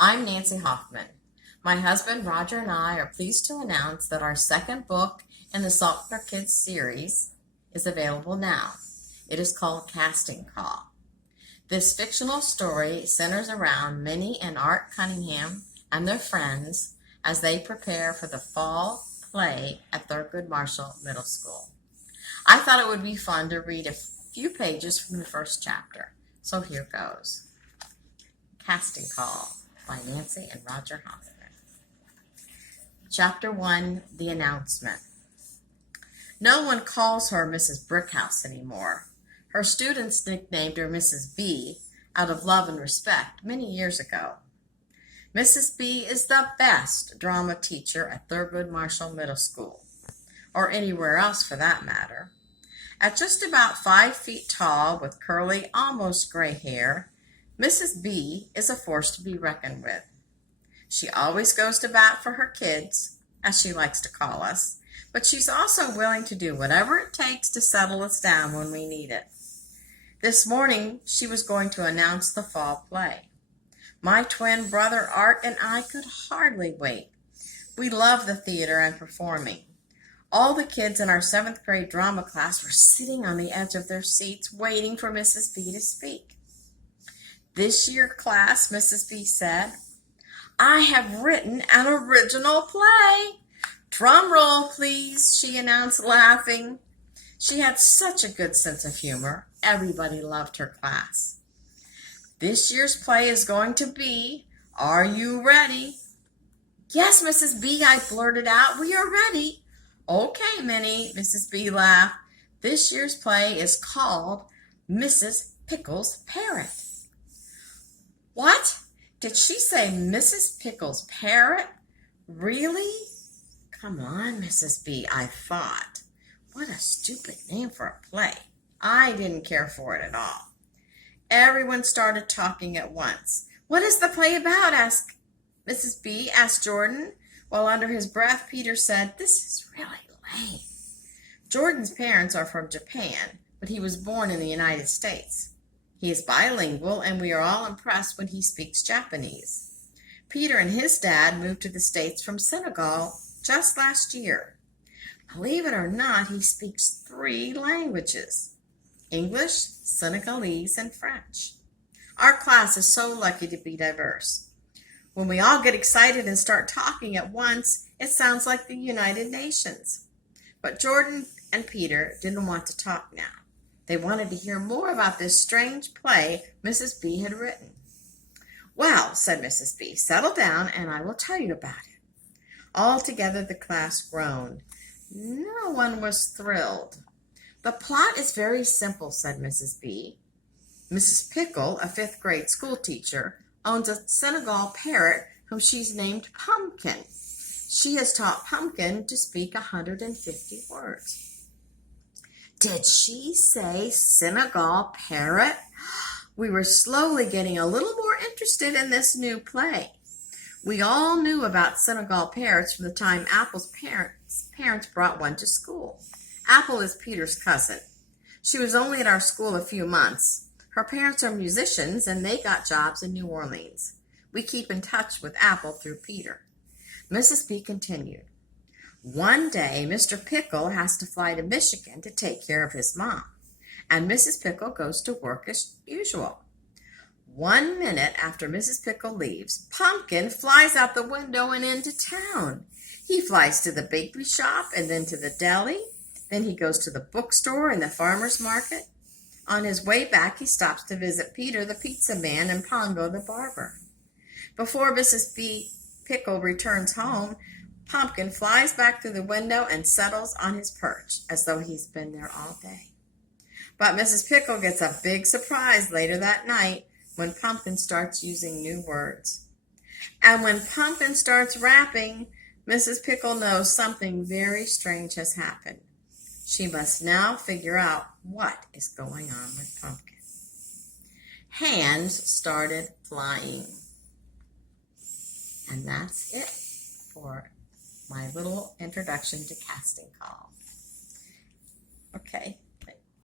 I'm Nancy Hoffman. My husband Roger and I are pleased to announce that our second book in the Saltner Kids series is available now. It is called Casting Call. This fictional story centers around Minnie and Art Cunningham and their friends as they prepare for the fall play at Thurgood Marshall Middle School. I thought it would be fun to read a few pages from the first chapter, so here goes. Casting Call by Nancy and Roger Hoffman. Chapter 1, The Announcement. No one calls her Mrs. Brickhouse anymore. Her students nicknamed her Mrs. B out of love and respect many years ago. Mrs. B is the best drama teacher at Thurgood Marshall Middle School, or anywhere else for that matter. At just about 5 feet tall with curly, almost gray hair, Mrs. B is a force to be reckoned with. She always goes to bat for her kids, as she likes to call us, but she's also willing to do whatever it takes to settle us down when we need it. This morning, she was going to announce the fall play. My twin brother Art and I could hardly wait. We love the theater and performing. All the kids in our 7th grade drama class were sitting on the edge of their seats waiting for Mrs. B to speak. This year, class, Mrs. B said, I have written an original play. Drum roll, please, she announced, laughing. She had such a good sense of humor. Everybody loved her class. This year's play is going to be, Are You Ready? Yes, Mrs. B, I blurted out, we are ready. Okay, Minnie, Mrs. B laughed. This year's play is called Mrs. Pickle's Parrot. What? Did she say Mrs. Pickle's Parrot? Really? Come on, Mrs. B, I thought. What a stupid name for a play. I didn't care for it at all. Everyone started talking at once. What is the play about? Asked Mrs. B, asked Jordan, while under his breath Peter said, This is really lame. Jordan's parents are from Japan, but he was born in the United States. He is bilingual, and we are all impressed when he speaks Japanese. Peter and his dad moved to the States from Senegal just last year. Believe it or not, he speaks 3 languages: English, Senegalese, and French. Our class is so lucky to be diverse. When we all get excited and start talking at once, it sounds like the United Nations. But Jordan and Peter didn't want to talk now. They wanted to hear more about this strange play Mrs. B had written. Well, said Mrs. B, settle down and I will tell you about it. Altogether the class groaned. No one was thrilled. The plot is very simple, said Mrs. B. Mrs. Pickle, a 5th grade school teacher, owns a Senegal parrot whom she's named Pumpkin. She has taught Pumpkin to speak 150 words. Did she say Senegal parrot? We were slowly getting a little more interested in this new play. We all knew about Senegal parrots from the time Apple's parents brought one to school. Apple is Peter's cousin. She was only at our school a few months. Her parents are musicians, and they got jobs in New Orleans. We keep in touch with Apple through Peter. Mrs. B continued. One day, Mr. Pickle has to fly to Michigan to take care of his mom, and Mrs. Pickle goes to work as usual. 1 minute after Mrs. Pickle leaves, Pumpkin flies out the window and into town. He flies to the bakery shop and then to the deli. Then he goes to the bookstore and the farmer's market. On his way back, he stops to visit Peter, the pizza man, and Pongo, the barber. Before Mrs. B. Pickle returns home, Pumpkin flies back through the window and settles on his perch, as though he's been there all day. But Mrs. Pickle gets a big surprise later that night when Pumpkin starts using new words. And when Pumpkin starts rapping, Mrs. Pickle knows something very strange has happened. She must now figure out what is going on with Pumpkin. Hands started flying. And that's it for my little introduction to Casting Call. Okay.